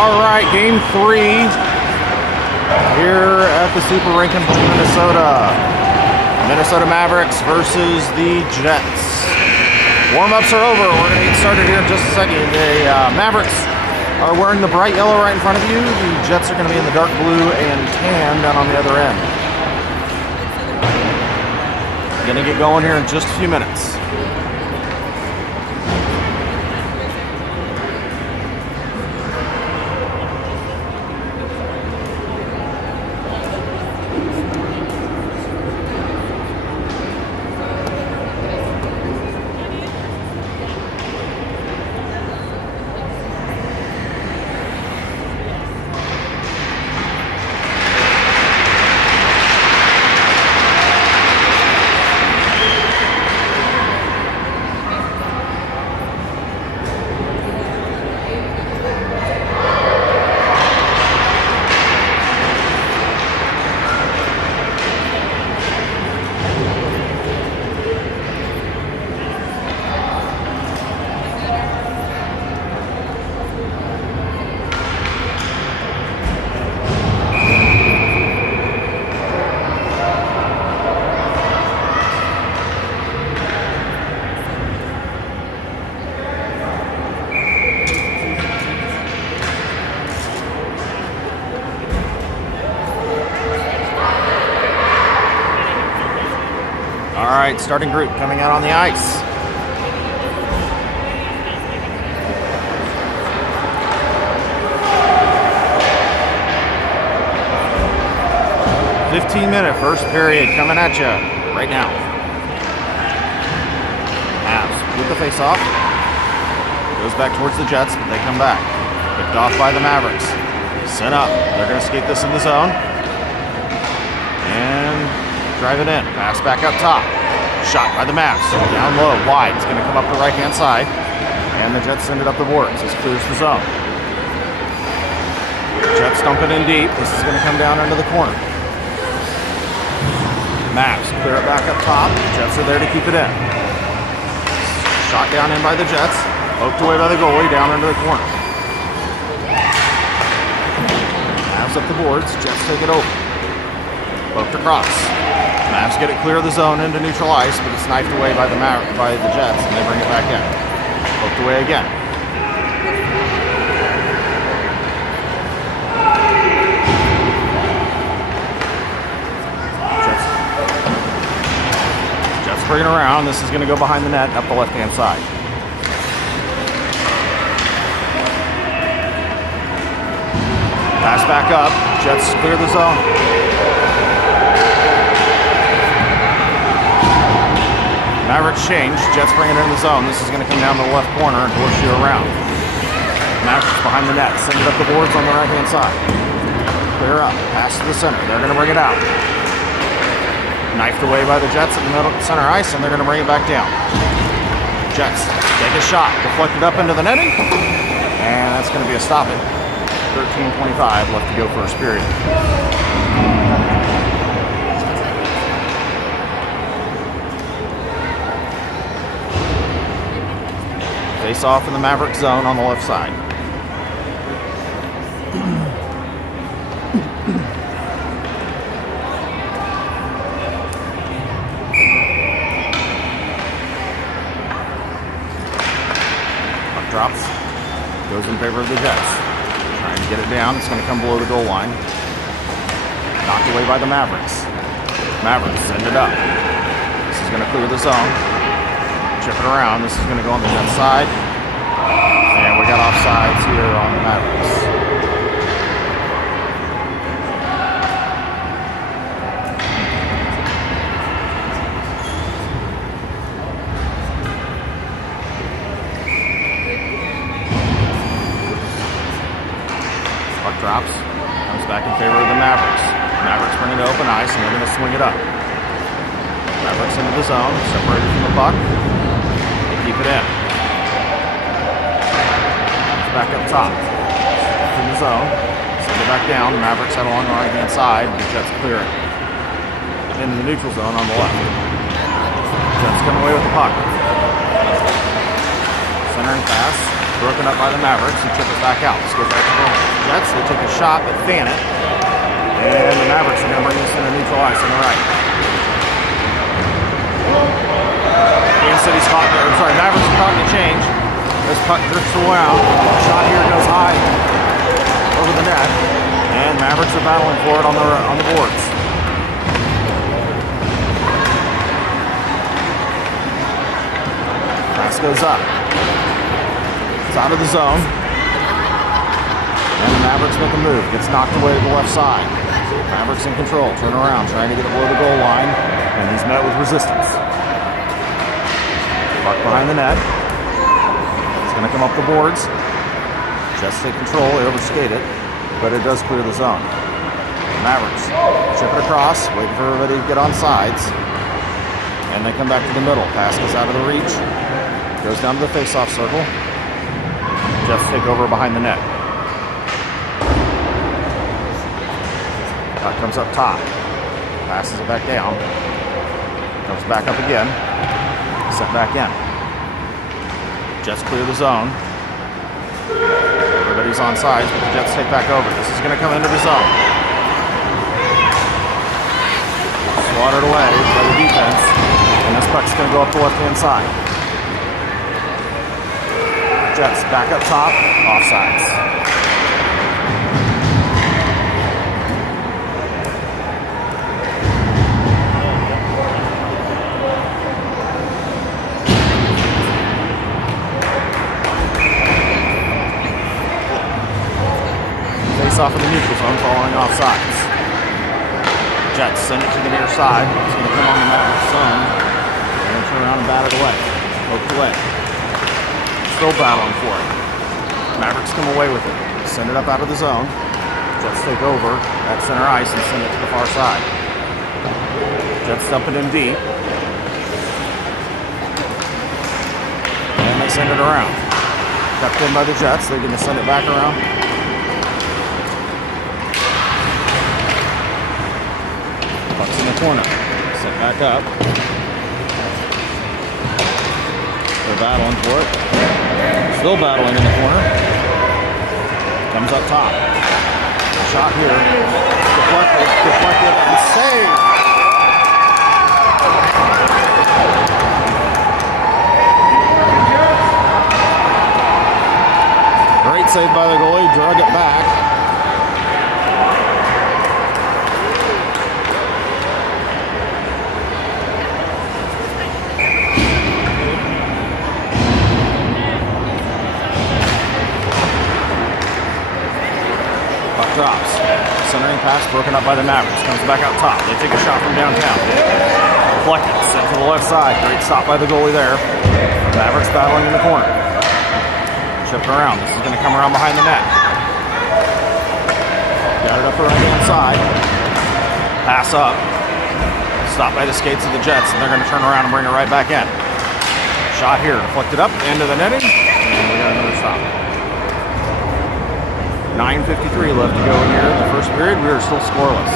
All right, game 3 here at the Super Rink in Minnesota. Minnesota Mavericks versus the Jets. Warm-ups are over. We're going to get started here in just a second. The Mavericks are wearing the bright yellow right in front of you. The Jets are going to be in the dark blue and tan down on the other end. Going to get going here in just a few minutes. All right, starting group coming out on the ice. "15-minute first period coming at you right now." Mavs with the face-off. Goes back towards the Jets, but they come back. Picked off by the Mavericks. Sent up. They're going to skate this in the zone. And drive it in. Pass back up top. Shot by the Mavs. Down low, wide. It's going to come up the right-hand side. And the Jets send it up the boards. This clears the zone. Jets dump it in deep. This is going to come down into the corner. Mavs clear it back up top. Jets are there to keep it in. Shot down in by the Jets. Poked away by the goalie, down into the corner. Mavs up the boards. Jets take it over. Poked across. Mavs get it clear of the zone into neutral ice, but it's knifed away by the Jets, and they bring it back in. Poked away again. Jets bring it around. This is going to go behind the net, up the left-hand side. Pass back up. Jets clear the zone. Mavericks change. Jets bring it in the zone. This is going to come down to the left corner and horseshoe around. Mavericks behind the net. Send it up the boards on the right-hand side. Clear up. Pass to the center. They're going to bring it out. Knifed away by the Jets at the middle center ice, and they're going to bring it back down. Jets take a shot. Deflected up into the netting. And that's going to be a stop it. 13:25 left to go first period. Face off in the Maverick zone on the left side. Puck drops. Goes in favor of the Jets. Trying to get it down. It's going to come below the goal line. Knocked away by the Mavericks. Mavericks send it up. This is going to clear the zone. Chip it around. This is going to go on the Jets side. And we got offsides here on the Mavericks. Puck drops. Comes back in favor of the Mavericks. Mavericks bring it to open ice, and they're going to swing it up. Mavericks into the zone. Separated from the puck. Keep it in. It's back up top. In the zone. Send it back down. The Mavericks head along the right-hand side. The Jets clear it. Into the neutral zone on the left. Jets come away with the puck. Centering pass. broken up by the Mavericks and chip it back out. Let's go back to the Jets. They take a shot but fan it. And the Mavericks are going to bring this in a neutral ice on the right. Kansas City's caught there. Mavericks are caught in the change. This puck drifts around. Shot here goes high over the net. And Mavericks are battling for it on the boards. Pass goes up. It's out of the zone. And the Mavericks make a move. Gets knocked away to the left side. Mavericks in control. Turn around. Trying to get it below the goal line. And he's met with resistance. Puck behind the net. It's going to come up the boards. Jets take control. They overskate it. But it does clear the zone. Mavericks chip it across. Waiting for everybody to get on sides. And they come back to the middle. Pass goes out of the reach. Goes down to the face-off circle. Jets take over behind the net. Puck comes up top. Passes it back down. Comes back up again. Set back in. Jets clear the zone. Everybody's on sides, but the Jets take back over. This is going to come into the zone. Slaughtered away by the defense. And this puck's going to go up the left-hand side. Jets back up top, offsides. Face off in the neutral zone, following offsides. Jets send it to the near side. It's going to come on the Mavericks zone. They're going to turn around and bat it away. Poked away. Still battling for it. Mavericks come away with it. Send it up out of the zone. Jets take over at center ice and send it to the far side. Jets dump it in deep. And they send it around. Kept in by the Jets. They're going to send it back around. Puck's in the corner. Sent back up. They're battling for it. Still battling in the corner. Comes up top. Shot here. Deflected, and saved. Great save by the goalie. Drug it back. Drops. Centering pass broken up by the Mavericks. Comes back out top. They take a shot from downtown. Deflected. Sent to the left side. Great stop by the goalie there. Mavericks battling in the corner. Chipped around. This is going to come around behind the net. Got it up the right-hand side. Pass up. Stopped by the skates of the Jets, and they're going to turn around and bring it right back in. Shot here. Deflected up. Into the netting. And we got another stop. 9:53 left to go here in the first period. We are still scoreless.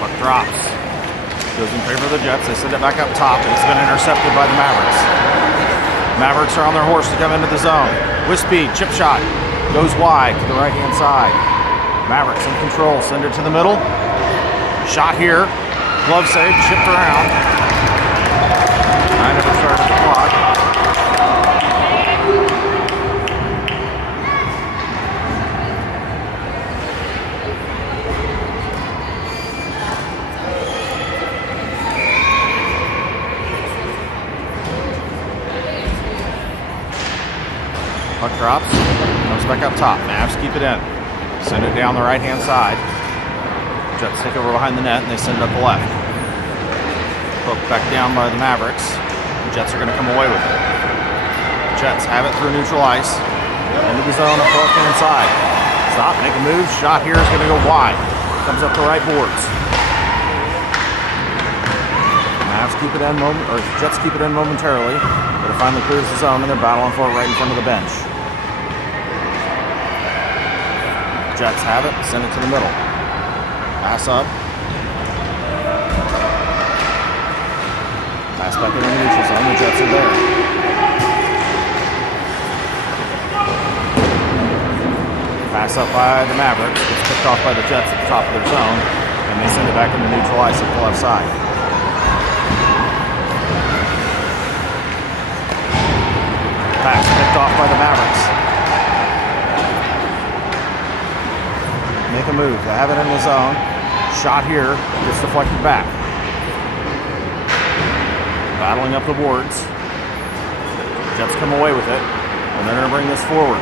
Puck drops. Goes in favor of the Jets. They send it back up top. It's been intercepted by the Mavericks. Mavericks are on their horse to come into the zone. With speed, chip shot. Goes wide to the right-hand side. Mavericks in control. Send it to the middle. Shot here. Glove save. Chipped around. I never started the clock. Puck drops, comes back up top. Mavs keep it in. Send it down the right-hand side. Jets take over behind the net, and they send it up the left. Poked back down by the Mavericks. The Jets are going to come away with it. Jets have it through neutral ice. Into the zone up the left-hand side. Stop, make a move. Shot here is going to go wide. Comes up the right boards. Mavs keep it in Jets keep it in momentarily, but it finally clears the zone and they're battling for it right in front of the bench. Jets have it, send it to the middle. Pass up. Pass back in the neutral zone, the Jets are there. Pass up by the Mavericks, gets picked off by the Jets at the top of their zone, and they send it back into neutral ice at the left side. Pass picked off by the Mavericks. Make a move, they have it in the zone. Shot here, gets deflected back. Battling up the boards. Jets come away with it, and they're going to bring this forward.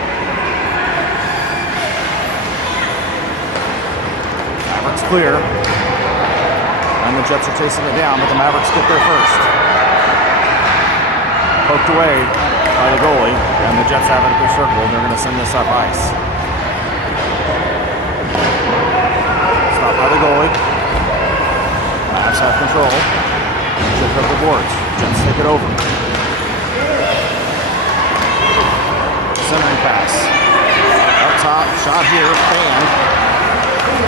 Mavericks clear, and the Jets are chasing it down, but the Mavericks get there first. Poked away by the goalie, and the Jets have it at their circle, and they're going to send this up ice. Stopped by the goalie. Mavs have control. Shift up the boards. Jets take it over. Centering pass. Up top, shot here, fan.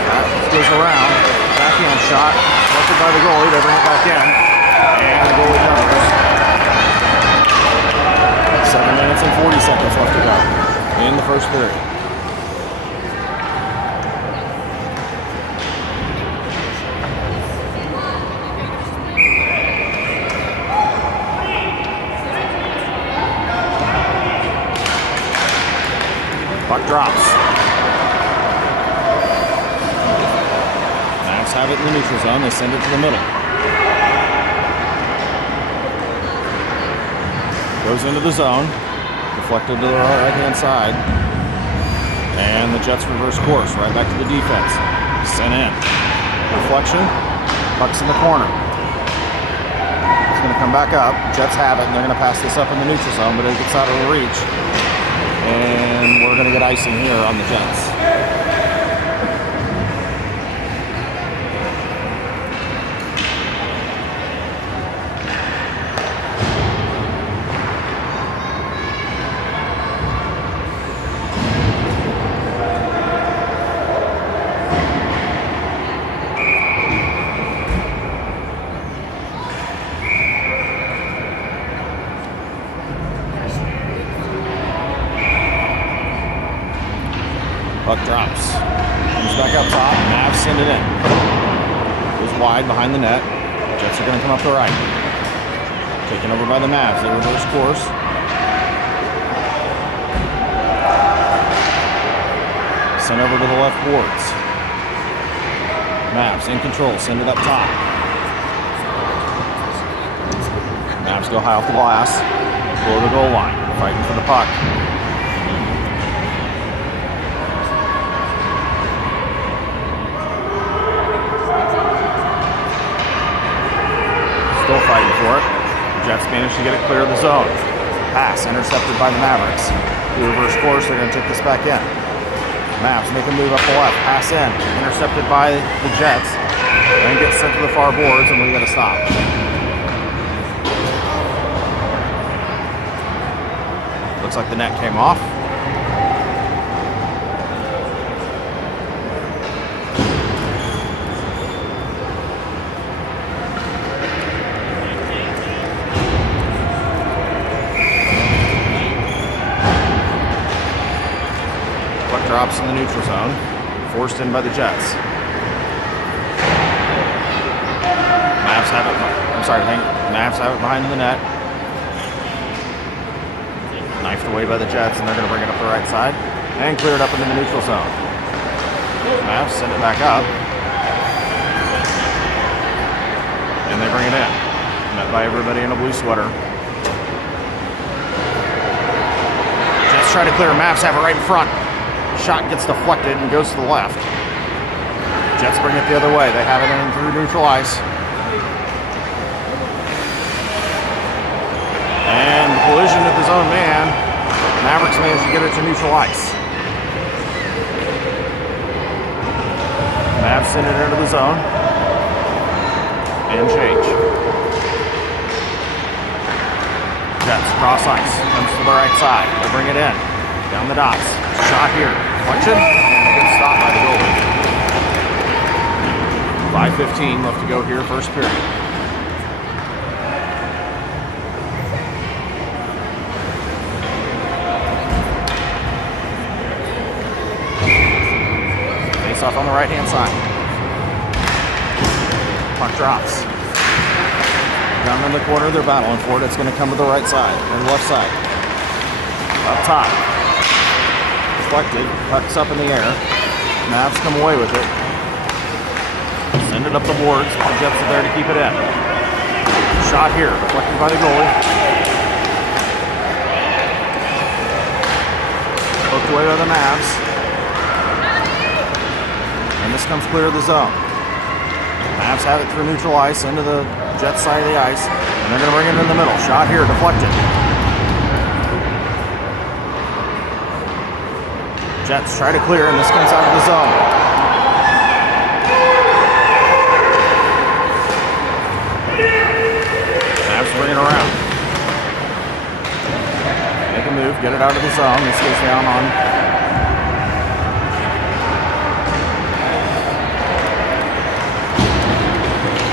That goes around. Backhand shot. Deflected by the goalie. They bring it back in. And the goalie covers. 7 minutes and 40 seconds left to go in the first period. Puck drops. Mavs have it in the neutral zone. They send it to the middle. Goes into the zone. Deflected to the right-hand side. And the Jets reverse course. Right back to the defense. Sent in. Deflection. Puck's in the corner. It's going to come back up. Jets have it, and they're going to pass this up in the neutral zone, but it gets out of the reach. And we're going to get icing here on the Jets. Puck drops. Comes back up top. Mavs send it in. Goes wide behind the net. Jets are going to come up the right. Taken over by the Mavs. They reverse course. Sent over to the left boards. Mavs in control. Send it up top. Mavs go high off the glass. Below the goal line. Fighting for the puck. Still fighting for it. The Jets managed to get it clear of the zone. Pass intercepted by the Mavericks. The reverse course, they're going to take this back in. Mavs make a move up the left. Pass in. Intercepted by the Jets. And gets sent to the far boards, and we got to stop. Looks like the net came off. Drops in the neutral zone, forced in by the Jets. Mavs have it. Mavs have it behind the net. Knifed away by the Jets, and they're going to bring it up the right side and clear it up into the neutral zone. Mavs send it back up, and they bring it in. Met by everybody in a blue sweater. Jets try to clear. Mavs have it right in front. Shot gets deflected and goes to the left. Jets bring it the other way. They have it in through neutral ice. And collision with his own man. Mavericks managed to get it to neutral ice. Mavs send it into the zone. And change. Jets cross ice. Comes to the right side. They bring it in. Down the dots. Shot here. Deflection. And a good stop by the goalie. 5:15 left to go here, first period. Face off on the right-hand side. Puck drops. Down in the corner, they're battling for it. It's going to come to the right side, or the left side. Up top. Deflected. Puck's up in the air. Mavs come away with it. Send it up the boards. The Jets are there to keep it in. Shot here. Deflected by the goalie. Poked away by the Mavs. And this comes clear of the zone. Mavs have it through neutral ice into the Jets side of the ice. And they're going to bring it in the middle. Shot here. Deflected. Jets try to clear, and this comes out of the zone. Mavs bring it around. Make a move, get it out of the zone. This goes down on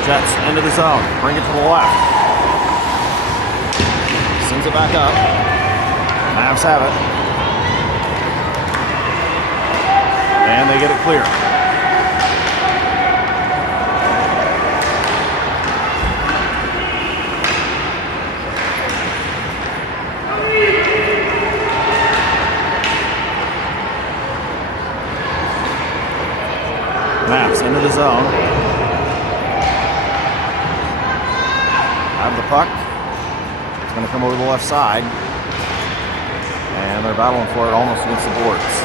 Jets into the zone. Bring it to the left. Sends it back up. Mavs have it. And they get it clear. Mavs into the zone. Have the puck. It's going to come over the left side. And they're battling for it almost against the boards.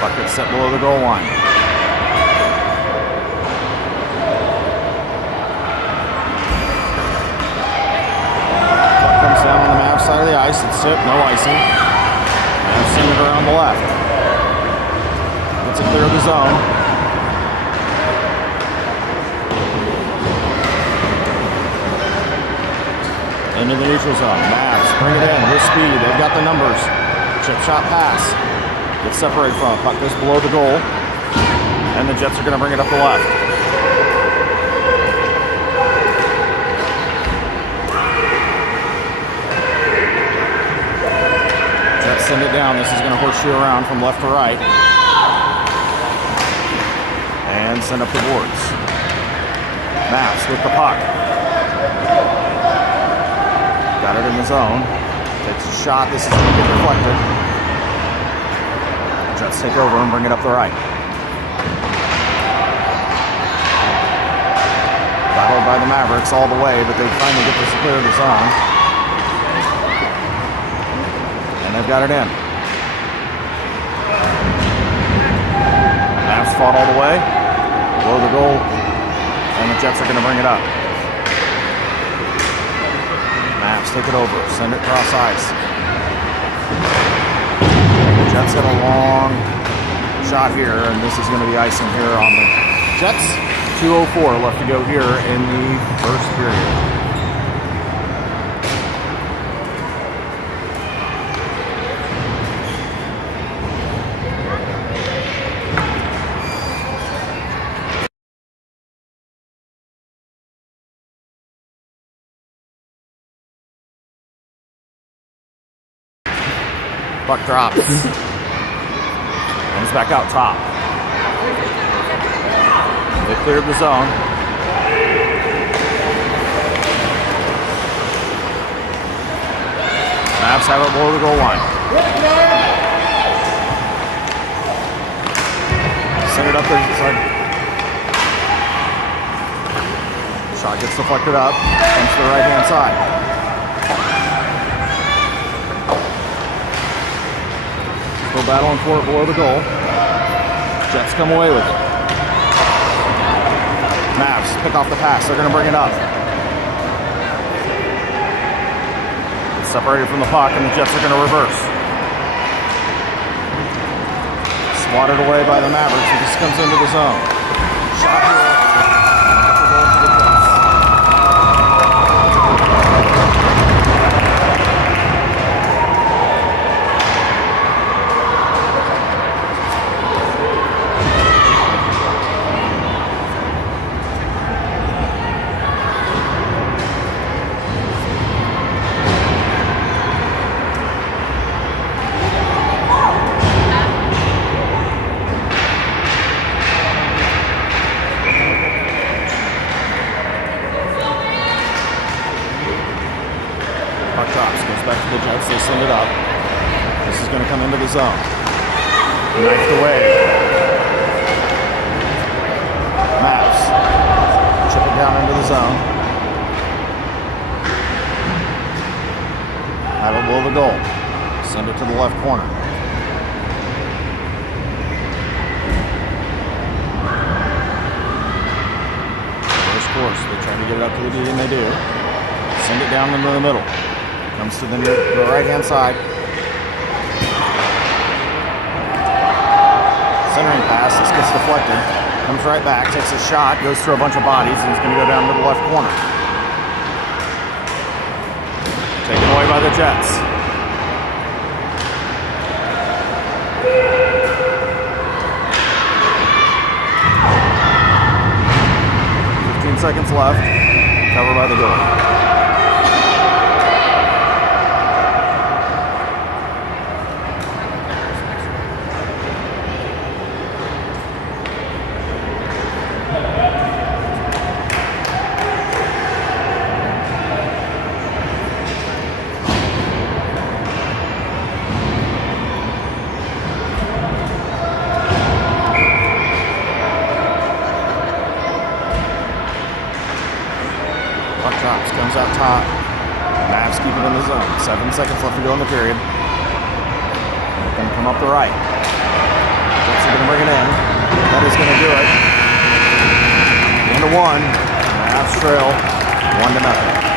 Puck gets set below the goal line. Puck comes down on the Mavs side of the ice. It's tipped, no icing. And send it around the left. Gets it clear of the zone. Into the neutral zone. Mavs bring it in with speed. They've got the numbers. Chip shot pass. Gets separated from it. Puck goes below the goal. And the Jets are going to bring it up the left. Jets send it down. This is going to horseshoe around from left to right. And send up the boards. Mavs with the puck. Got it in the zone. Takes a shot. This is going to get deflected. Jets take over and bring it up the right. Battled by the Mavericks all the way, but they finally get this clear of the zone. And they've got it in. Mavs fought all the way. Below the goal. And the Jets are going to bring it up. Mavs take it over. Send it cross ice. Jets had a long shot here, and this is going to be icing here on the Jets. 2:04 left to go here in the first period. Puck drops. And it's back out top. They cleared the zone. Mavs have it below the goal line. Send it up there. Shot gets deflected up. Comes to the right-hand side. Still battling for it below the goal. Jets come away with it. Mavs pick off the pass. They're going to bring it up. It's separated from the puck, and the Jets are going to reverse. Swatted away by the Mavericks, and this comes into the zone. Shot here. back to the Jets. They send it up. This is going to come into the zone. Knifed away. Mavs. Chip it down into the zone. Have it below the goal. Send it to the left corner. First course. They try to get it up to the D, and they do. Send it down into the middle. Comes to the right-hand side. Centering pass. This gets deflected. Comes right back. Takes a shot. Goes through a bunch of bodies, and it's going to go down to the left corner. Taken away by the Jets. Seconds left. Covered by the goalie. Comes out top. Mavs keep it in the zone. 7 seconds left to go in the period. They're going to come up the right. Jets are going to bring it in. That is going to do it. Into one. Mavs trail 1-0.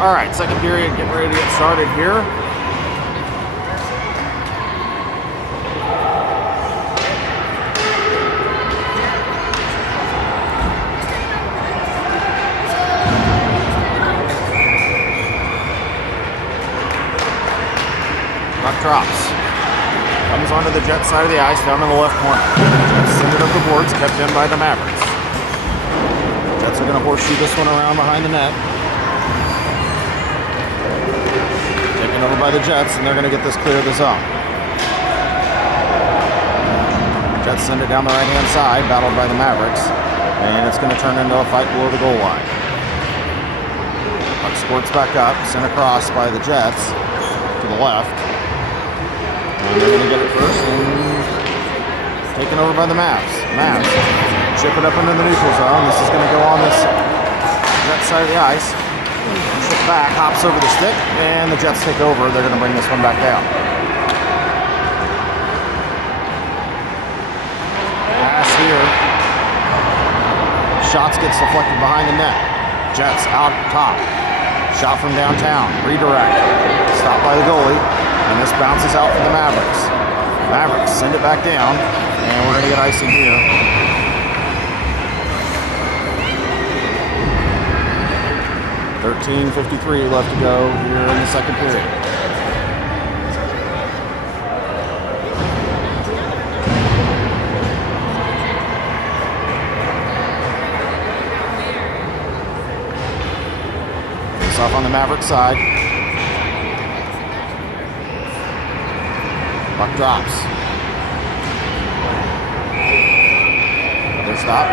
All right, second period, getting ready to get started here. Puck drops. Comes onto the Jets side of the ice, down in the left corner. Jets send it up the boards, kept in by the Mavericks. Jets are going to horseshoe this one around behind the net. Over by the Jets, and they're going to get this clear of the zone. Jets send it down the right-hand side, battled by the Mavericks, and it's going to turn into a fight below the goal line. Puck squirts back up, sent across by the Jets to the left. And they're going to get it first, and taken over by the Mavs. Mavs chip it up into the neutral zone. This is going to go on this Jets side of the ice. Chip back, hops over the stick, and the Jets take over. They're going to bring this one back down. Pass here. Shots gets deflected behind the net. Jets out top. Shot from downtown. Redirect. Stopped by the goalie, and this bounces out for the Mavericks. Mavericks send it back down, and we're going to get icing here. 13:53 left to go here in the second period. Face off on the Mavericks side. Puck drops. Another stop.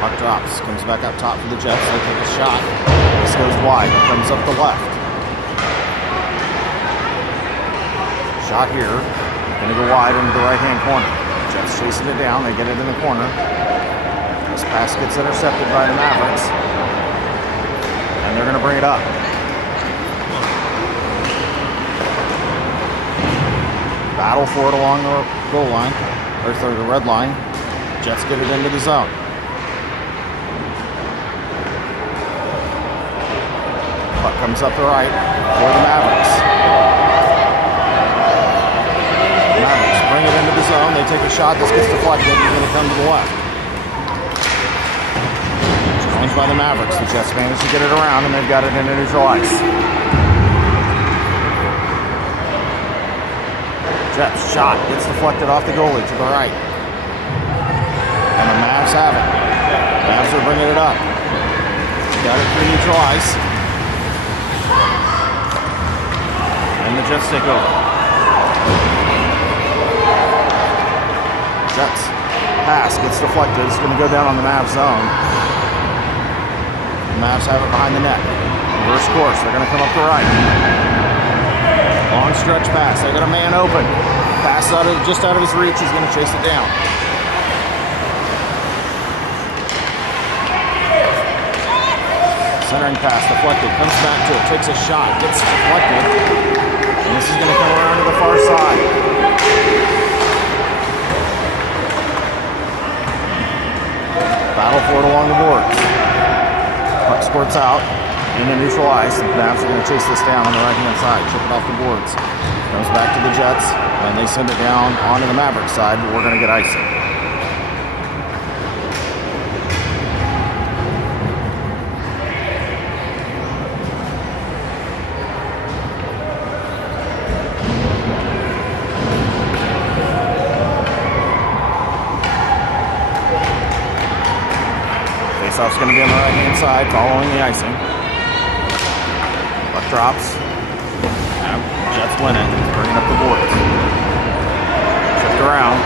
Puck drops. Comes back up top for the Jets. They take a shot. This goes wide. Comes up the left. Shot here. Going to go wide into the right-hand corner. Jets chasing it down. They get it in the corner. This pass gets intercepted by the Mavericks. And they're going to bring it up. Battle for it along the goal line. Or through the red line. Jets get it into the zone. Puck comes up the right for the Mavericks. Mavericks bring it into the zone. They take a shot. This gets deflected. He's going to come to the left. Challenged by the Mavericks. The Jets manage to get it around, and they've got it into neutral ice. Jets shot. Gets deflected off the goalie to the right. And the Mavs have it. Mavs are bringing it up. Got it through neutral ice. And the Jets take over. Jets pass gets deflected. It's going to go down on the Mavs zone. The Mavs have it behind the net. Reverse course. They're going to come up the right. Long stretch pass. They got a man open. Pass just out of his reach. He's going to chase it down. Centering pass deflected. Comes back to it. Takes a shot. Gets deflected. And this is going to come around to the far side. Battle for it along the boards. Puck squirts out into neutral ice. The Mavs are going to chase this down on the right-hand side. Chip it off the boards. Comes back to the Jets, and they send it down onto the Mavericks side, but we're going to get icing. Faceoff's going to be on the right-hand side, following the icing. Puck drops. Jets win it, bringing up the boards. Shift around.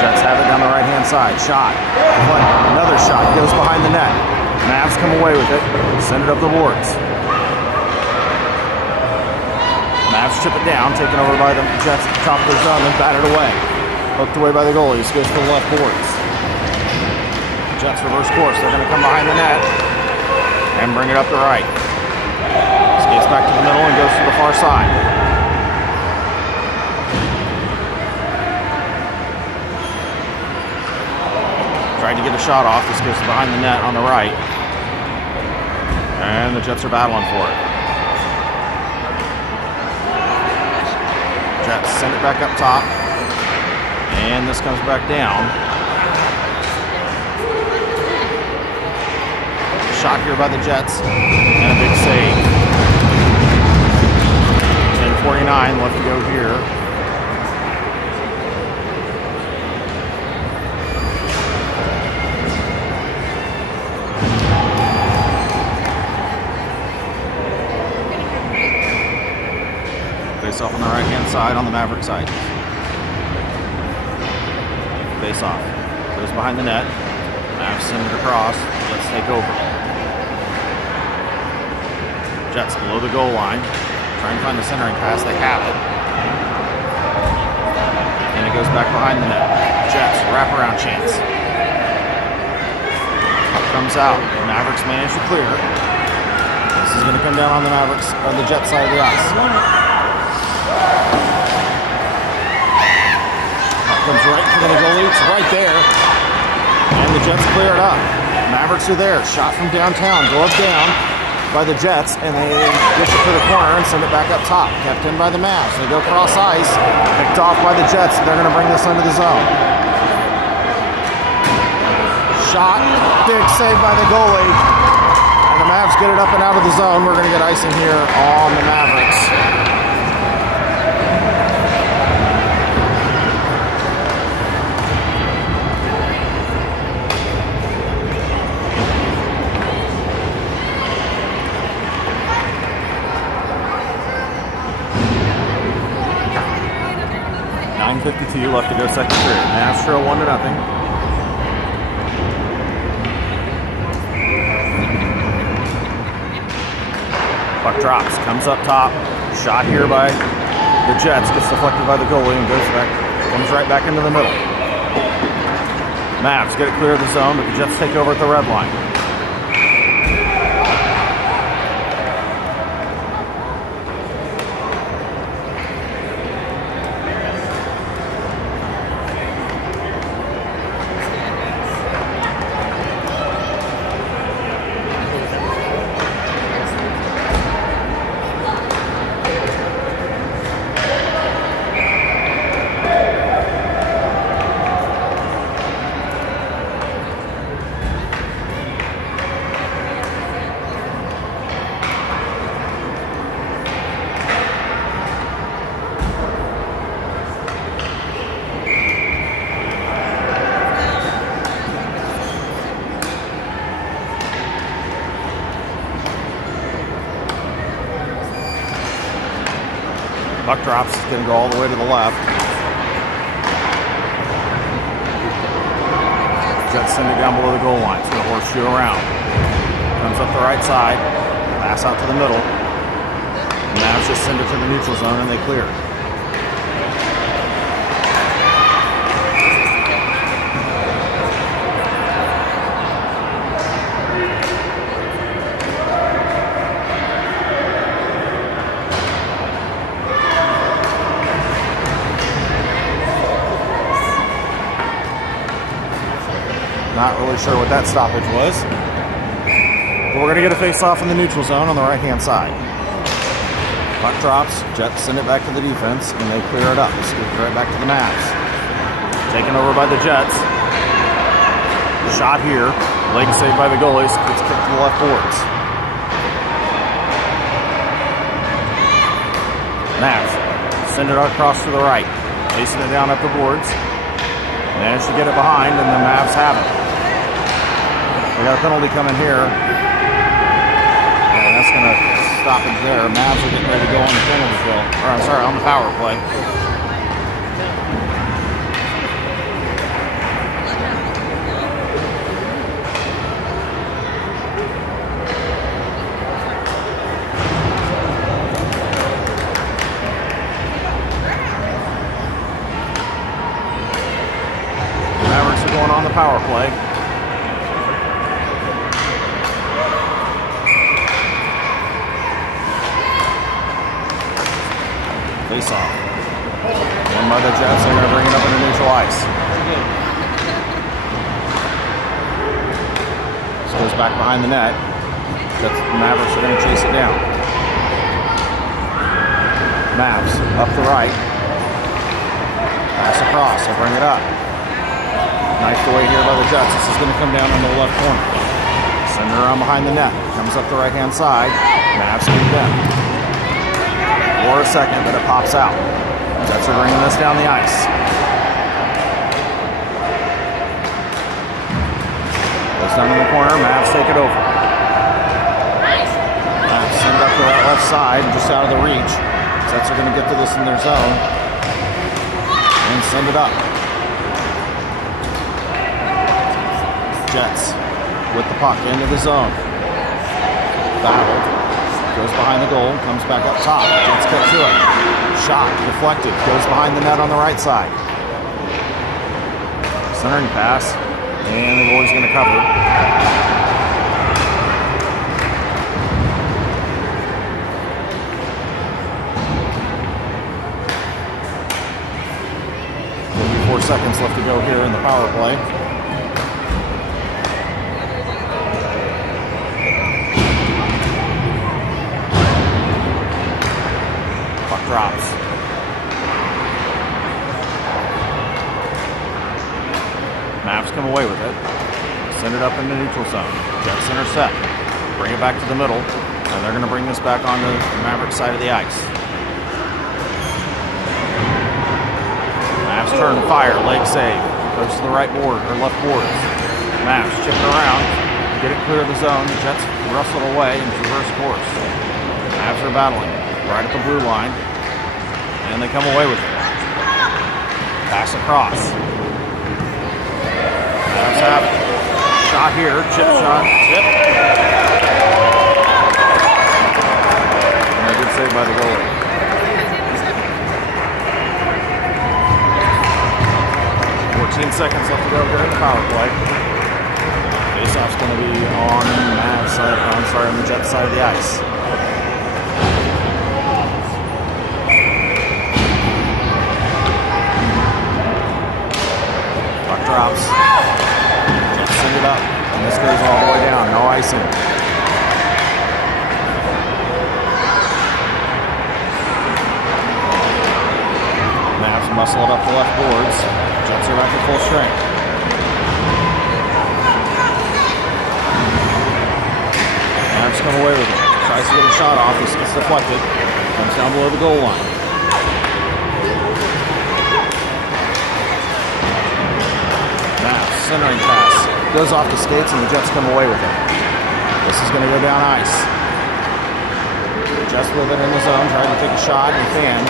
Jets have it down the right-hand side. Shot. Another shot. Goes behind the net. Mavs come away with it. Send it up the boards. Mavs chip it down, taken over by the Jets at the top of their zone, then batted away. Hooked away by the goalie. This goes to the left boards. Jets reverse course. They're going to come behind the net and bring it up the right. Skates back to the middle and goes to the far side. Tried to get a shot off. This goes behind the net on the right. And the Jets are battling for it. Jets send it back up top. And this comes back down. Shot here by the Jets. And a big save. 10:49 left to go here. Face off on the right-hand side on the Maverick side. Face off. Goes behind the net. Mavs send it across. Jets take over. Jets below the goal line. Trying to find the centering pass. They have it. And it goes back behind the net. Jets, wraparound chance. Puck comes out. The Mavericks manage to clear. This is going to come down on the Mavericks, on the Jets side of the ice. Puck comes right in front of the goalie. It's right there. And the Jets clear it up. Mavericks are there. Shot from downtown. Glove down by the Jets, and they dish it to the corner and send it back up top. Kept in by the Mavs. They go cross ice, picked off by the Jets. They're going to bring this under the zone. Shot, big save by the goalie, and the the Mavs get it up and out of the zone. We're going to get icing here on the Mavericks. .52 left to go second period. Mavs trail 1-0. Puck drops, comes up top. Shot here by the Jets, gets deflected by the goalie and comes right back into the middle. Mavs get it clear of the zone, but the Jets take over at the red line. Puck drops, it's going to go all the way to the left. Jets send it down below the goal line. It's going to horseshoe around. Comes up the right side. Pass out to the middle. The Mavs just send it to the neutral zone and they clear. Not really sure what that stoppage was. But we're going to get a face-off in the neutral zone on the right-hand side. Puck drops, Jets send it back to the defense, and they clear it up. It's right back to the Mavs. Taken over by the Jets. Shot here. Leg saved by the goalies. Gets kicked to the left boards. Mavs send it across to the right. Chasing it down up the boards. Managed to get it behind, and the Mavs have it. We got a penalty coming here. And that's going to stop it there. Mavs are getting ready to go on the penalty kill. Or I'm sorry, on the power play. The Mavericks are going on the power play. Face off. One by the Jets, they're going to bring it up into neutral ice. This goes back behind the net. The Mavericks are going to chase it down. Mavs up the right. Pass across, they'll bring it up. Knifed away here by the Jets. This is going to come down on the left corner. Send it around behind the net. Comes up the right-hand side. Mavs keep it in. For a second, but it pops out. Jets are bringing this down the ice. Goes down in the corner. Mavs take it over. Mavs send it up to that left side, just out of the reach. Jets are going to get to this in their zone and send it up. Jets with the puck into the zone. Battled. Goes behind the goal, comes back up top. Jets get to it. Shot, deflected, goes behind the net on the right side. Centering pass, and the goalie's going to cover. .4 seconds left to go here in the power play. Drops. Mavs come away with it. Send it up in the neutral zone. Jets intercept. Bring it back to the middle, and they're going to bring this back on the Mavericks side of the ice. Mavs turn, fire, leg save. Goes to the right board, or left board. Mavs chip it around, get it clear of the zone. The Jets wrestle it away and reverse course. Mavs are battling right at the blue line, and they come away with it. Pass across. Mavs have it. Shot here, chip shot, chip. And a good save by the goalie. 14 seconds left to go here in the power play. Faceoff's going to be on Mavs side, on the Jets side of the ice. Puck drops. Jets send it up, and this goes all the way down. No icing. Mavs muscle it up the left boards. Jets are back at full strength. Mavs come away with it. Tries to get a shot off. This gets deflected. Comes down below the goal line. Mavs centering pass. Goes off the skates and the Jets come away with it. This is going to go down ice. Jets with it in the zone. Trying to take a shot and fan.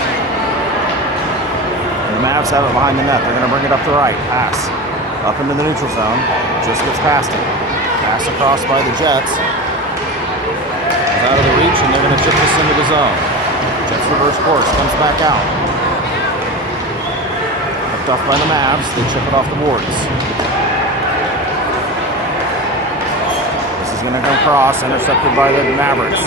The Mavs have it behind the net. They're going to bring it up the right. Pass. Up into the neutral zone. Just gets past it. Pass across by the Jets. It's out of the reach, and they're going to chip this into the zone. Jets reverse course. Comes back out. Picked off by the Mavs. They chip it off the boards. This is going to come across. Intercepted by the Mavericks.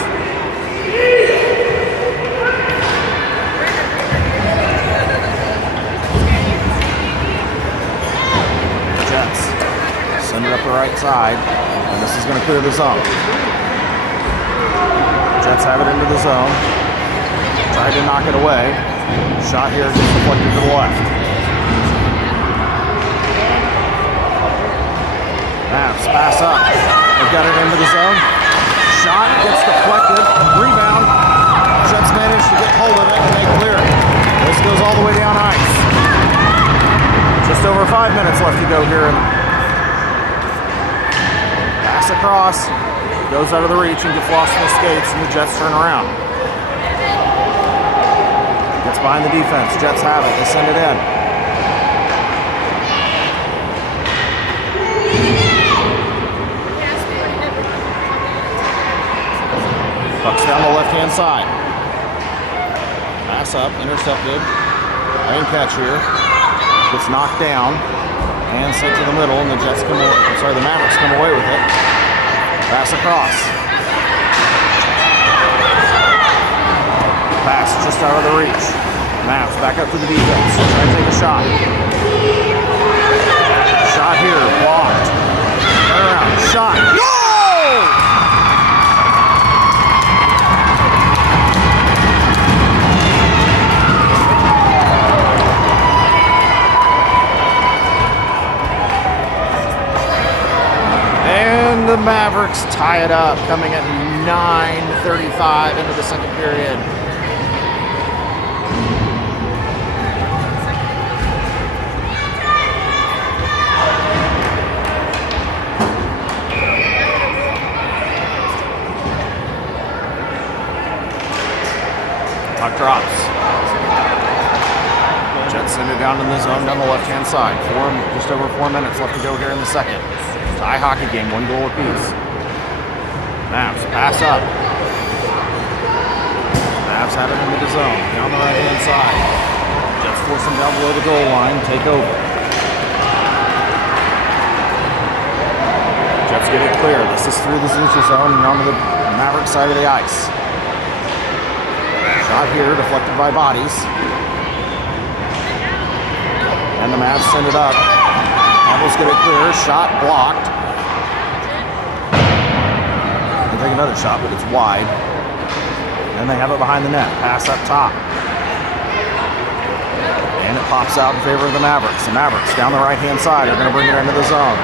Send it up the right side, and this is going to clear the zone. Jets have it into the zone. Tried to knock it away. Shot here, just deflected to the left. Mavs pass up. They've got it into the zone. Shot gets deflected. Rebound. Jets manage to get hold of it, and they clear it. This goes all the way down ice. Just over 5 minutes left to go here. Pass across, goes out of the reach and gets lost in the skates, and the Jets turn around. Gets behind the defense. Jets have it. They send it in. Puck's down the left-hand side. Pass up, intercepted. Lane catch here. Gets knocked down and sent to the middle, and the Jets come away, the Mavericks come away with it. Pass across. Pass just out of the reach. Mavs back up to the defense. Trying to take a shot. Shot here, blocked. Turn around, shot. Goal! The Mavericks tie it up, coming at 9:35 into the second period. Puck drops. Jets send it down in the zone down the left-hand side. Just over 4 minutes left to go here in the second. Tie hockey game, 1 goal apiece. Mavs pass up. Mavs have it into the zone, down the right-hand side. Jets force them down below the goal line, take over. Jets get it clear. This is through the neutral zone and onto the Maverick side of the ice. Shot here, deflected by bodies. And the Mavs send it up. Almost get it clear. Shot blocked. They take another shot, but it's wide. And they have it behind the net. Pass up top. And it pops out in favor of the Mavericks. The Mavericks down the right-hand side are going to bring it into the zone.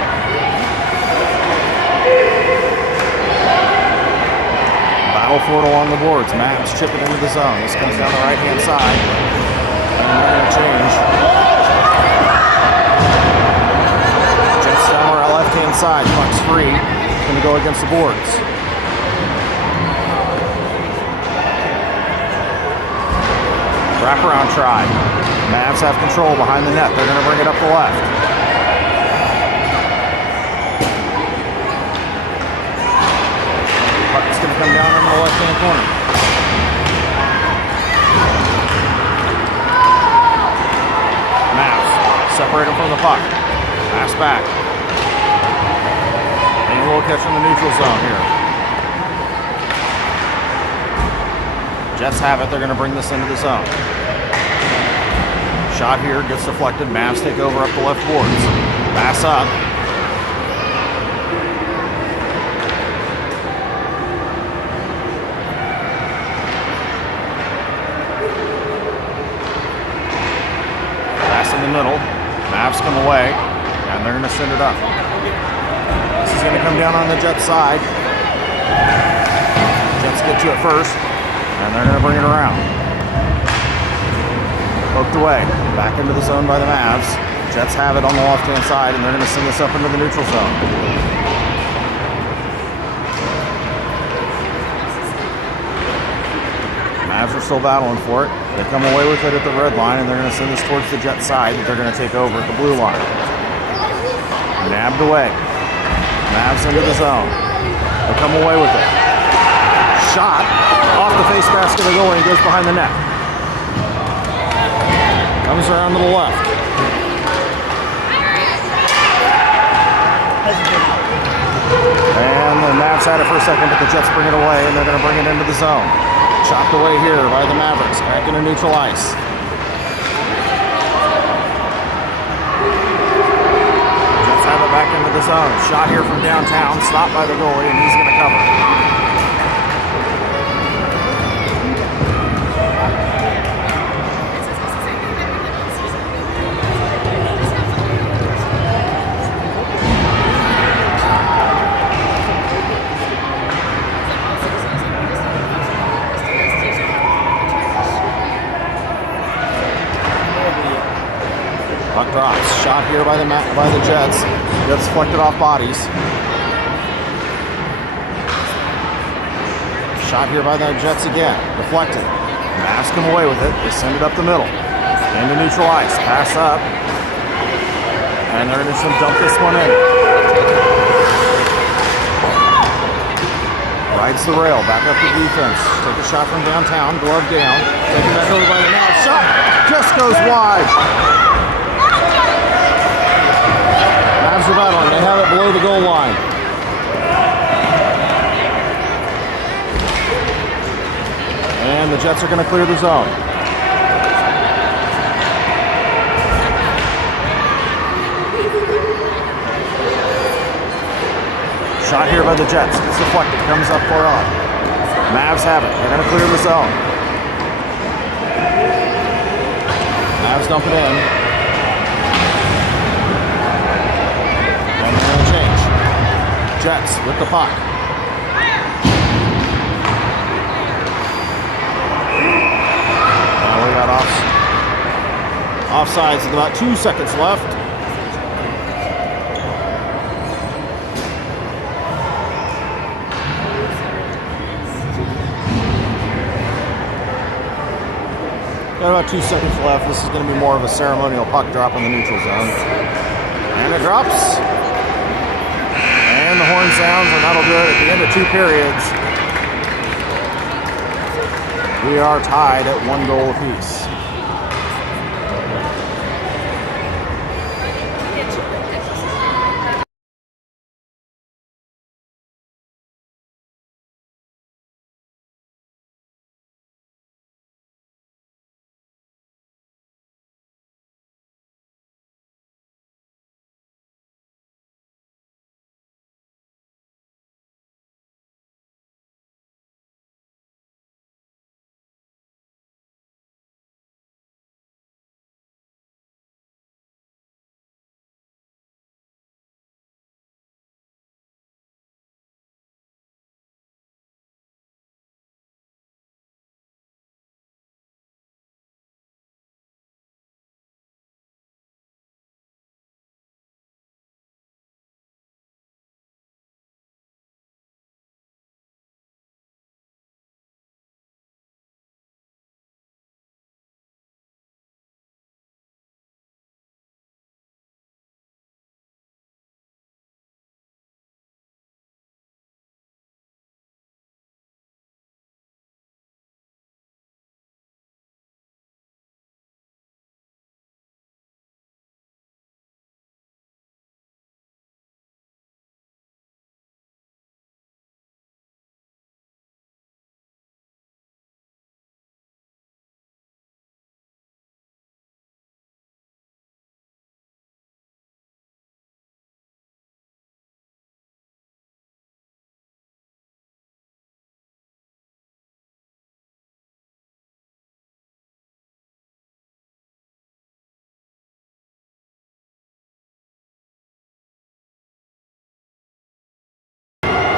Battle for it along the boards. Mavs chip it into the zone. This comes down the right-hand side. And they're going to change. Jets down our left-hand side. Puck's free. Going to go against the boards. Wraparound try. Mavs have control behind the net. They're going to bring it up the left. Puck's going to come down in the left-hand corner. Mavs separate them from the puck. Pass back. And a little catch from the neutral zone here. Jets have it. They're going to bring this into the zone. Shot here gets deflected. Mavs take over up the left boards. Pass up. Pass in the middle. Mavs come away, and they're going to send it up. This is going to come down on the Jets side. Jets get to it first, and they're going to bring it around. Poked away. Back into the zone by the Mavs. Jets have it on the left-hand side, and they're going to send this up into the neutral zone. Mavs are still battling for it. They come away with it at the red line, and they're going to send this towards the Jet side that they're going to take over at the blue line. Nabbed away. Mavs into the zone. They come away with it. Shot off the face mask of the goalie and goes behind the net. Comes around to the left. And the Mavs had it for a second, but the Jets bring it away, and they're going to bring it into the zone. Chopped away here by the Mavericks, back into neutral ice. Jets have it back into the zone. Shot here from downtown, stopped by the goalie, and he's going to cover. Puck drops. Shot here by the Jets. Gets deflected off bodies. Shot here by the Jets again. Deflected. Mavs come away with it. They send it up the middle. Into neutral ice. Pass up. And they're going to dump this one in. Rides the rail. Back up to defense. Take a shot from downtown. Glove down. Taken back over by the Mavs. Shot just goes wide. Mavs are battling. They have it below the goal line. And the Jets are going to clear the zone. Shot here by the Jets. It's deflected. Comes up far off. Mavs have it. They're going to clear the zone. Mavs dump it in. And they're going to change. Jets with the puck. Now we got offsides with about 2 seconds left. Got about 2 seconds left. This is going to be more of a ceremonial puck drop in the neutral zone. And it drops. And the horn sounds, and that'll do it at the end of 2 periods. We are tied at 1 goal apiece.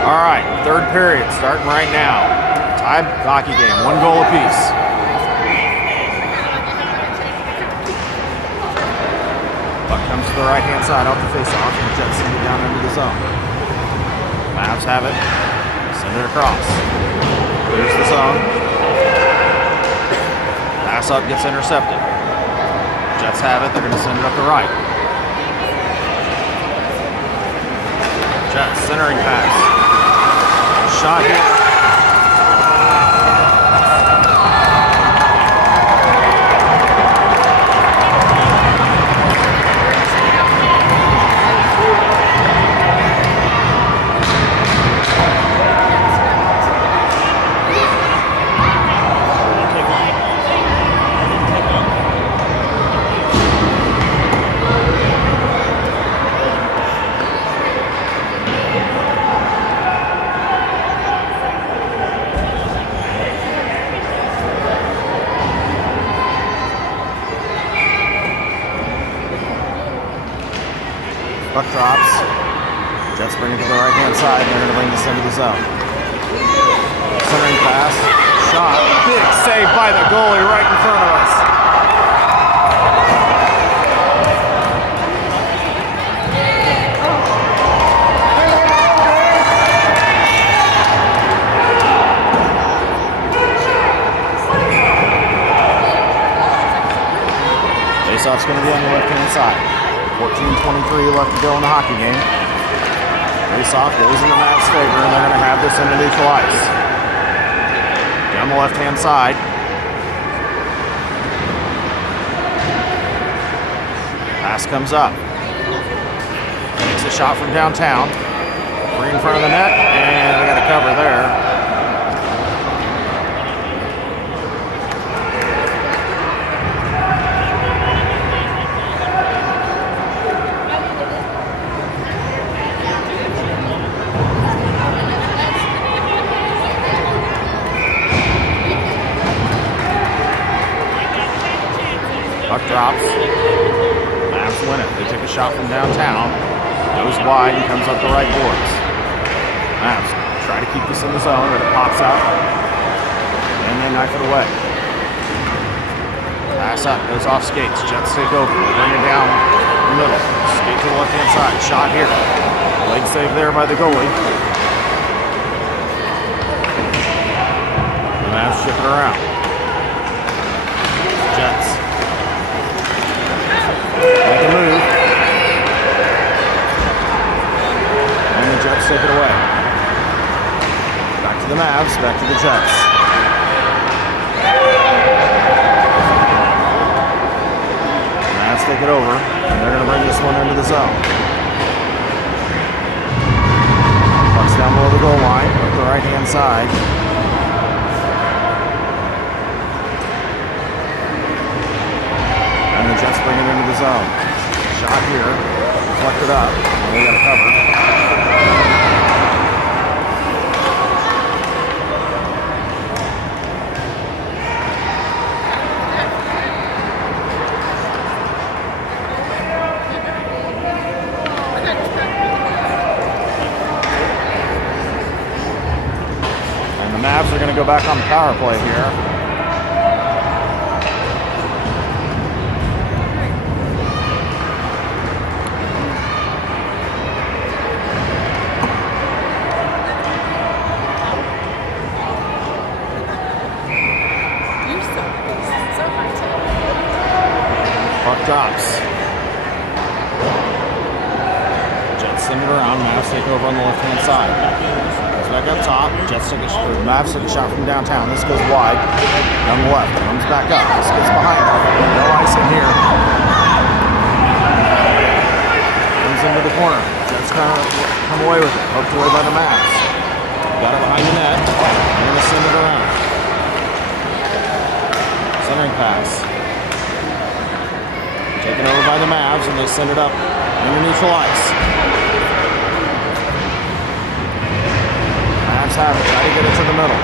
All right, third period starting right now. Tied hockey game, 1 goal apiece. Puck comes to the right-hand side off the face-off, and Jets send it down into the zone. Mavs have it, send it across. Here's the zone. Pass up gets intercepted. Jets have it, they're going to send it up the right. Jets centering pass. Shot here. Puck drops. Jets bring it to the right-hand side, and they're going to bring this into the zone. Centering pass. Shot. Big save by the goalie right in front of us. Faceoff's going to be on the left-hand side. 14:23 left to go in the hockey game. Face-off goes in the Mavs' favor, and they're going to have this in the neutral ice. Down the left-hand side. Pass comes up. Takes a shot from downtown. Free in front of the net, and they got a cover there. Puck drops. Mavs win it. They take a shot from downtown. Goes wide and comes up the right boards. Mavs try to keep this in the zone, but it pops out. And they knife it away. Pass up. Goes off skates. Jets take over. Bring it down the middle. Skate to the left-hand side. Shot here. Leg save there by the goalie. The Mavs ship it around. Jets. Make a move. And the Jets take it away. Back to the Mavs, back to the Jets. The Mavs take it over, and they're going to bring this one into the zone. Puck's down below the goal line, up the right-hand side. And the Jets bring it into the zone. Shot here, deflected up, and they got it covered. And the Mavs are going to go back on the power play here. Puck drops. Jets send it around. Mavs take over on the left-hand side. Goes back up top. Mavs take a shot from downtown. This goes wide. Down the left. Comes back up. This gets behind it. No ice in here. Comes into the corner. Jets come away with it. Poked away by the Mavs. Got it behind the net. They're going to send it around. Centering pass. Taken over by the Mavs, and they send it up into neutral ice. Mavs have it, try to get it to the middle.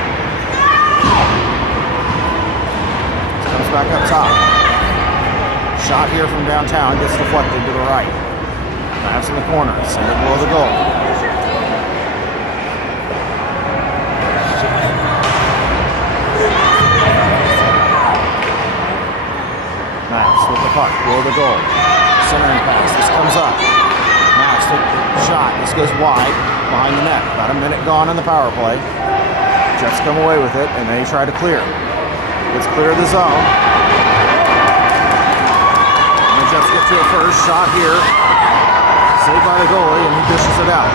Comes back up top. Shot here from downtown, gets deflected to the right. Mavs in the corner, send it below the goal. below the goal. Centering pass. This comes up. Mavs take the shot. This goes wide behind the net. About a minute gone in the power play. Jets come away with it, and they try to clear. Let's clear the zone. And the Jets get to a first shot here. Saved by the goalie, and he dishes it out.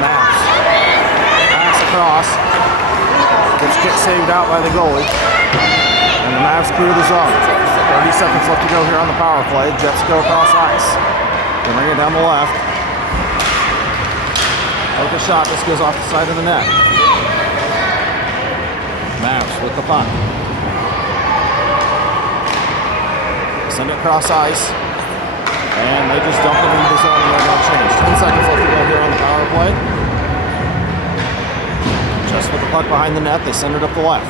Mavs. Pass across. Gets kick saved out by the goalie. And the Mavs clear the zone. 30 seconds left to go here on the power play. Jets go across ice. They bring it down the left. Take a shot. This goes off the side of the net. Mavs with the puck. Send it across ice. And they just dump it into the zone and they're going to change. 10 seconds left to go here on the power play. Just with the puck behind the net, they send it up the left.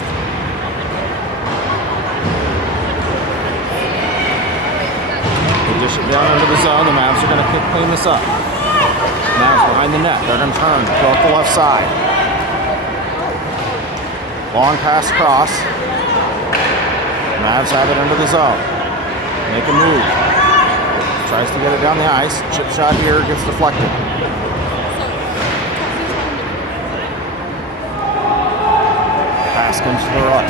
They dish it down into the zone. The Mavs are going to clean this up. Mavs behind the net. They're going to turn, go up the left side. Long pass cross. Mavs have it into the zone. Make a move. Tries to get it down the ice. Chip shot here, gets deflected. Pass comes to the right.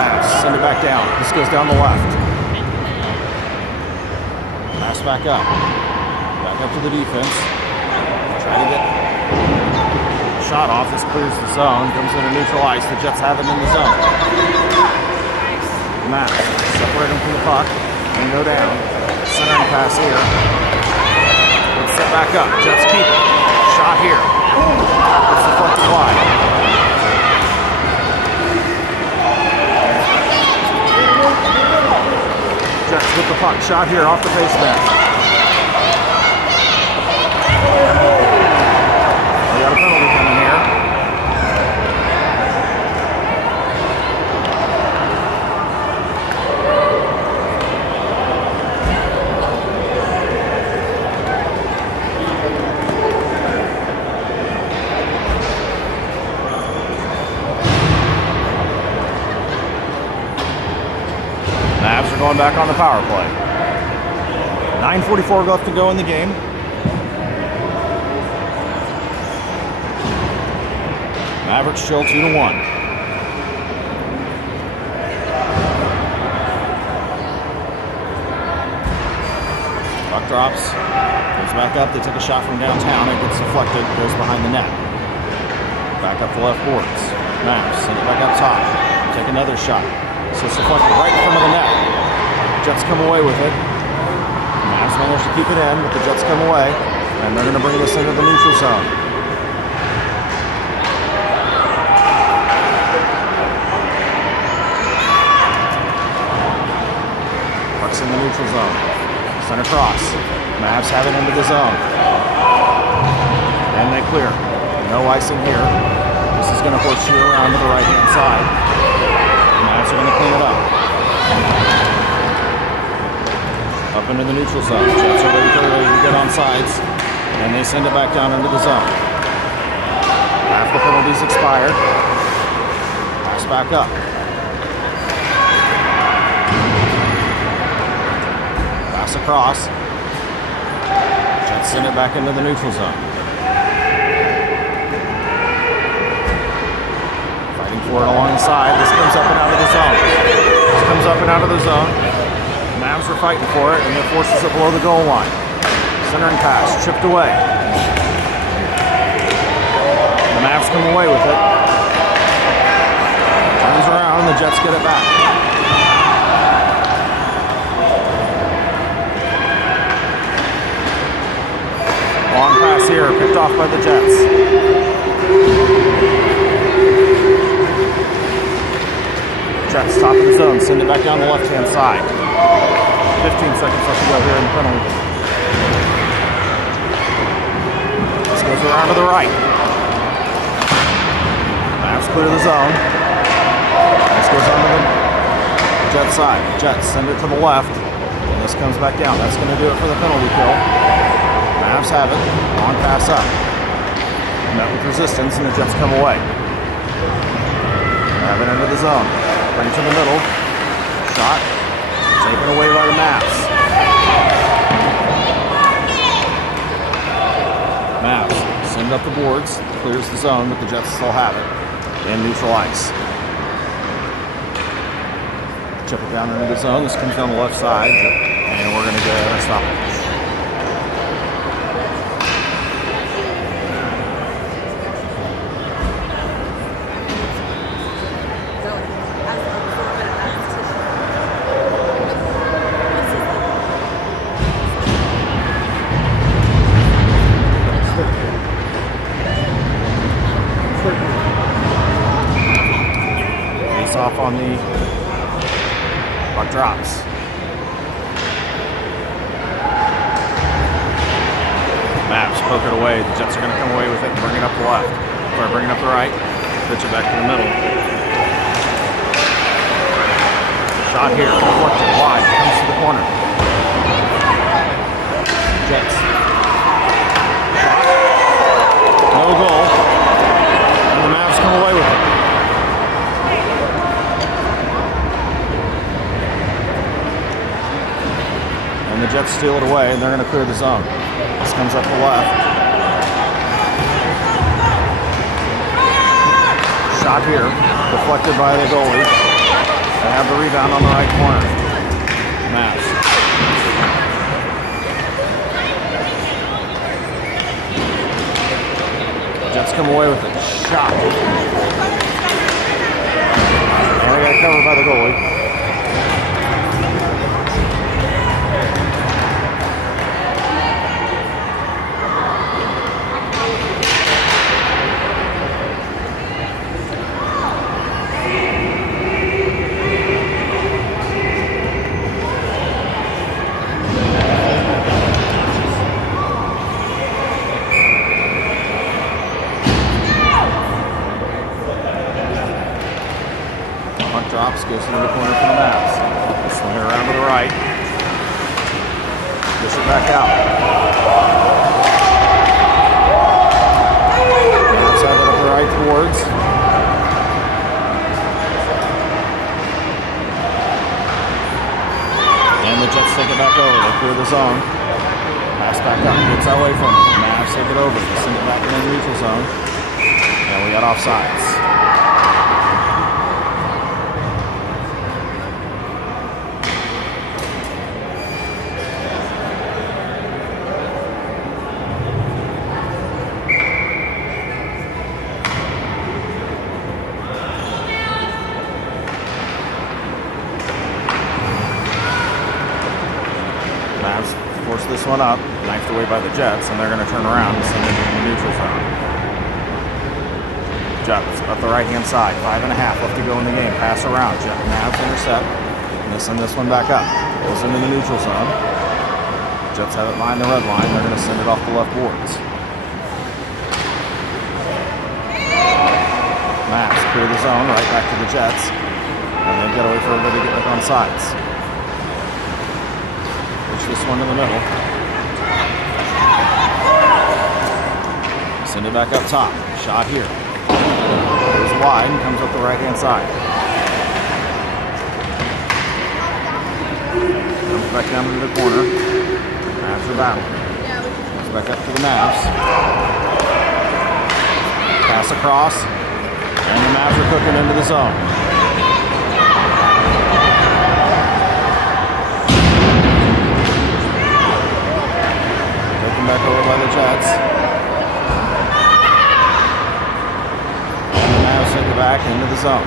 Mavs send it back down. This goes down the left. Pass back up. Back up to the defense. Try to get shot off. This clears the zone. Comes into neutral ice. The Jets have it in the zone. Mavs separate them from the puck and go down. Centering pass here. Let's set back up. Jets keep it. Shot here. It's deflected wide. Jets with the puck. Shot here off the face mask. We got a penalty coming here. Mavs are going back on the power play. 9:44 left to go in the game. Mavericks trail 2-1. Puck drops, goes back up. They take a shot from downtown. It gets deflected, goes behind the net. Back up the left boards. Mavs send it back up top. Take another shot. So it's deflected right in front of the net. Jets come away with it. Mavs manage to keep it in, but the Jets come away. And they're going to bring this into the neutral zone. Puck's in the neutral zone. Center cross. Mavs have it into the zone. And they clear. No icing here. This is going to push you around to the right-hand side. Mavs are going to clean it up. Up into the neutral zone. Jets are ready to get on sides. And they send it back down into the zone. Half the penalties expired. Pass back up. Pass across. Jets send it back into the neutral zone. For it along the side. This comes up and out of the zone. This comes up and out of the zone. Mavs are fighting for it, and it forces it below the goal line. Centering pass, chipped away. The Mavs come away with it. Turns around, the Jets get it back. Long pass here, picked off by the Jets. Jets top of the zone, send it back down the left-hand side. 15 seconds left to go here in the penalty. This goes around to the right. Mavs clear the zone. This goes on to the Jets side. Jets send it to the left. And this comes back down. That's going to do it for the penalty kill. Mavs have it. Long pass up. Met with resistance, and the Jets come away. Have it into the zone. Bring it to the middle. Shot. Taken away by the Mavs. Mavs send up the boards. Clears the zone, but the Jets still have it. In neutral ice. Chip it down into the zone. This comes down the left side. And we're going to get a stoppage. Off on the puck drops. Mavs poke it away. The Jets are going to come away with it and bring it up the left. Or bring it up the right. Pitch it back to the middle. Shot here. Deflected wide. Comes to the corner. Jets. No goal. And the Mavs come away with it. The Jets steal it away, and they're going to clear the zone. This comes up the left. Shot here, deflected by the goalie. They have the rebound on the right corner. Mavs. Jets come away with it. Shot. And they got covered by the goalie. Drops, goes into the corner for the Mavs. Swing it around to the right. Push it back out. Mavs have it up the right towards. And the Jets take it back over. They clear the zone. Pass back up. Gets away from it. Mavs take it over. They send it back in the neutral zone. And we got offsides. Force this one up, knifed away by the Jets, and they're going to turn around and send it in the neutral zone. Jets up the right-hand side, 5.5 left to go in the game. Pass around, Mavs intercept, and they send this one back up. Goes into the neutral zone. Jets have it lined the red line. They're going to send it off the left boards. Mavs clear the zone, right back to the Jets, and they get away for everybody to get back on sides. This one in the middle. Send it back up top. Shot here. Goes wide and comes up the right-hand side. Comes back down into the corner. Mavs are battle. Comes back up to the Mavs. Pass across. And the Mavs are cooking into the zone. Back over by the Jets. And the Mavs send it back into the zone.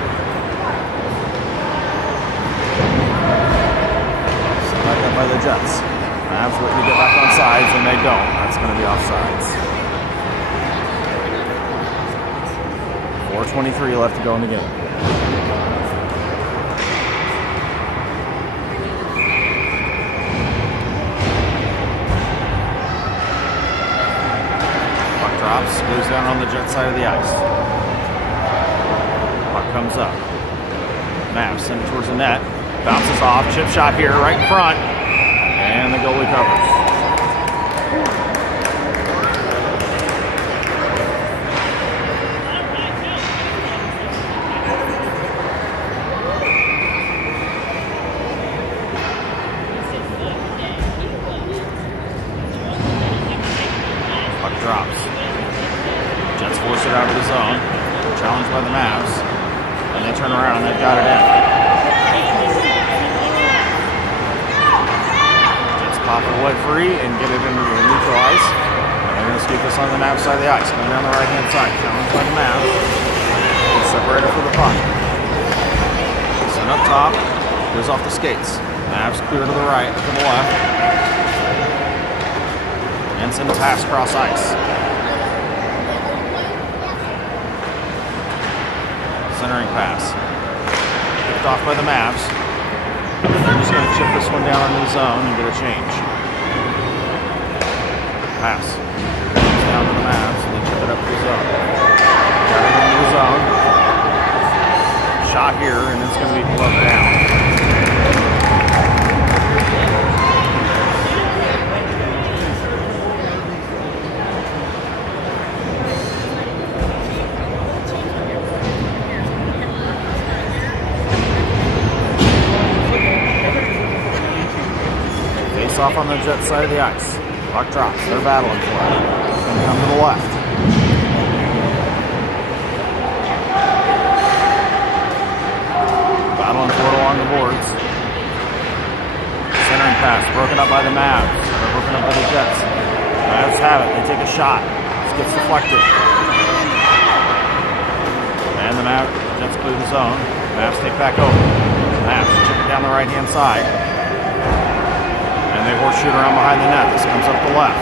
Sent back up by the Jets. Mavs looking to get back on sides, and they don't. That's going to be offsides. 4:23 left to go in the game. Drops, goes down on the Jet side of the ice. Puck comes up. Mavs send it towards the net. Bounces off. Chip shot here, right in front. And the goalie covers. out of the zone. Challenged by the Mavs. And they turn around and they've got it in. Jets pop it away free and get it into the neutral ice. And they're going to scoop this on the Mavs side of the ice. Coming down the right-hand side. Challenged by the Mavs. It's separated for the puck. Sent up top. Goes off the skates. Mavs clear to the right, to the left. And send a pass across ice. Centering pass. Picked off by the Mavs. They're just going to chip this one down into the zone and get a change. Pass. Down to the Mavs and they chip it up to the zone. Got it into the zone. Shot here and it's going to be gloved down. Off on the Jets side of the ice. Puck drops. They're battling for it. It's going to come to the left. Battling for it along the boards. Centering pass. Broken up by the Mavs. They're broken up by the Jets. Mavs have it. They take a shot. This gets deflected. And the Jets clear the zone. Mavs take back over. Mavs chip it down the right-hand side. And they horseshoe around behind the net. This comes up the left.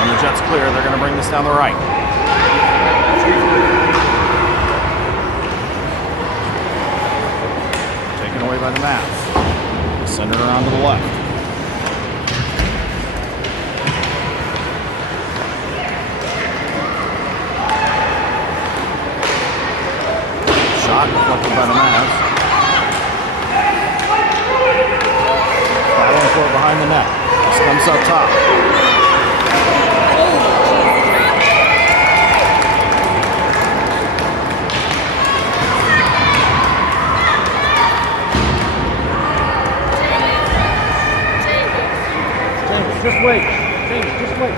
When the Jets clear, they're going to bring this down the right. Taken away by the Mavs. Send it around to the left. Shot deflected by the Mavs. Battling for it behind the net. This comes up top. James, just wait. James, just wait.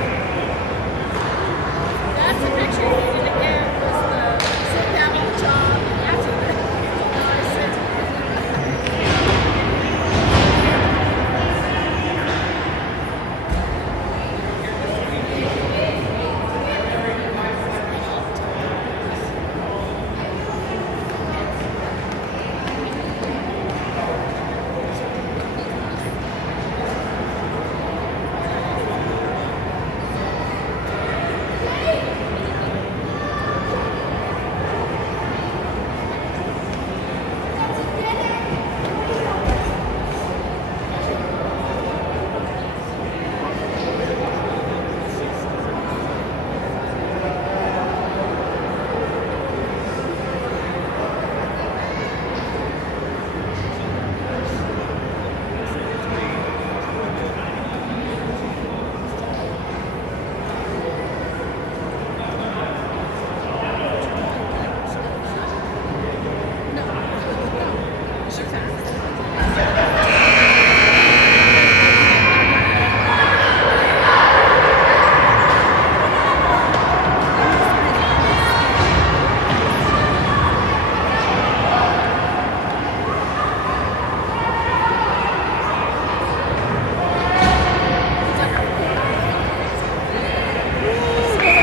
That's the picture in the air was the sit down on the job and after that.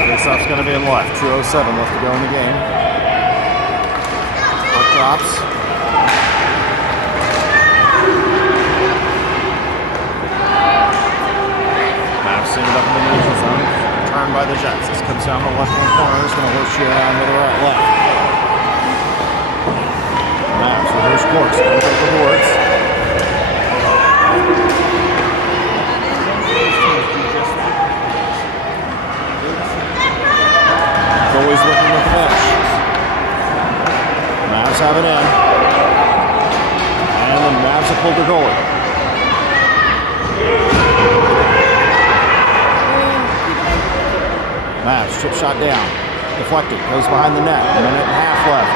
Faceoff's going to be in left. 2:07 left to go in the game. Puck drops. Mavs send it up in the neutral zone. Turned by the Jets. This comes down to the left-hand corner. It's going to horseshoe around to the right left. Mavs reverse course. Going to take the boards. Always looking at the bench. Mavs have it in. And the Mavs have pulled the goalie. Mavs, chip shot down. Deflected, goes behind the net. A minute and a half left.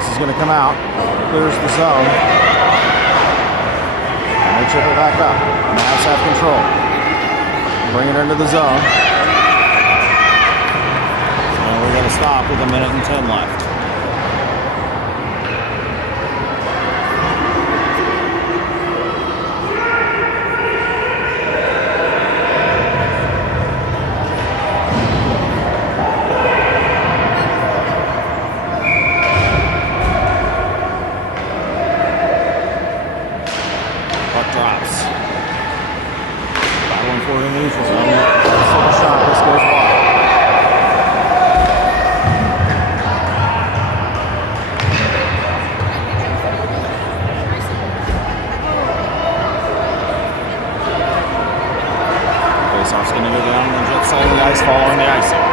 This is going to come out. Clears the zone. And they chip it back up. Mavs have control. bring it into the zone. And we're going to stop with 1:10 left. Faceoff's going to go down on the Jets side of the ice following the icing.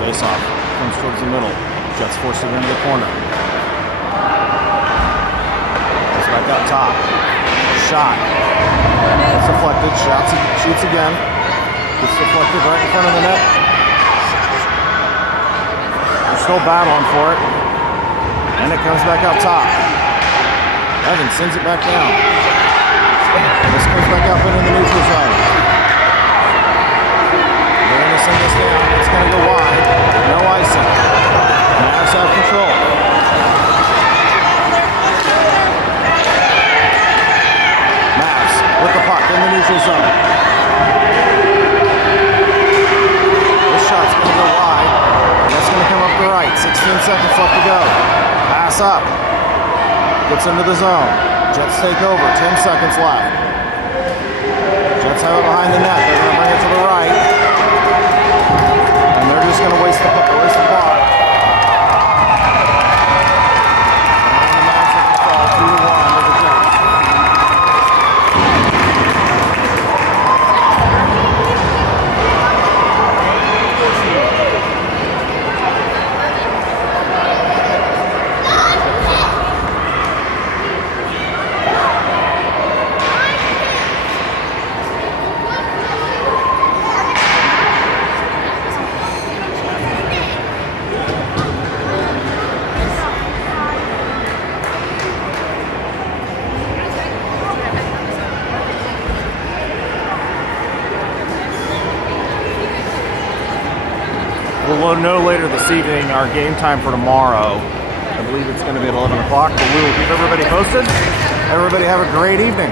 Faceoff comes towards the middle. Jets force it into the corner. Goes back up top. Shot. It's deflected. Shoots again. It's deflected right in front of the net. They're still battling for it. And it comes back up top. Evans sends it back down. This comes back up into the neutral zone. They're going to send this down. It's going to go wide. No icing. Mavs have control. Mavs with the puck in the neutral zone. Shot's going to go wide. That's going to come up the right. 16 seconds left to go. Pass up. Gets into the zone. Jets take over. 10 seconds left. Jets have it behind the net. They're going to bring it to the right. And they're just going to waste the clock. And the Mavs have to fall 2-1 with the Jets. We'll know later this evening our game time for tomorrow. I believe it's going to be at 11 o'clock, but we will keep everybody posted. Everybody have a great evening.